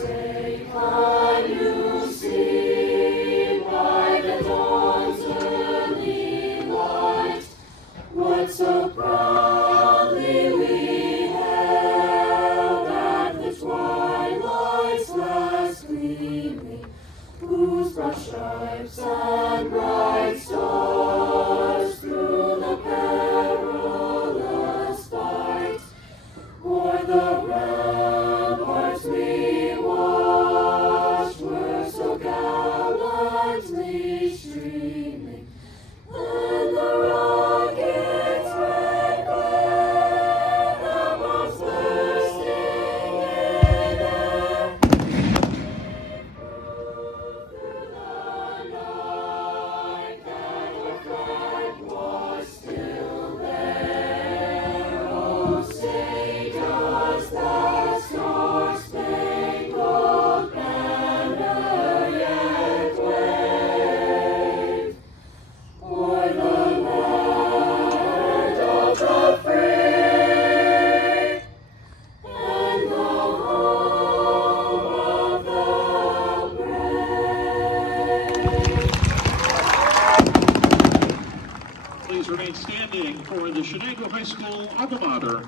say, can you see by the dawn's early light what so proudly we hailed at the twilight's last gleaming, whose broad stripes and bright stars through the perilous fight o'er the ramparts we watched were so gallantly streaming, and the rocket's red glare, the bombs bursting in air, through the night that our flag was still there. Oh, say does that star-spangled banner yet wave o'er the land of the free and the home of the brave? Please remain standing for the Chenango High School alma mater.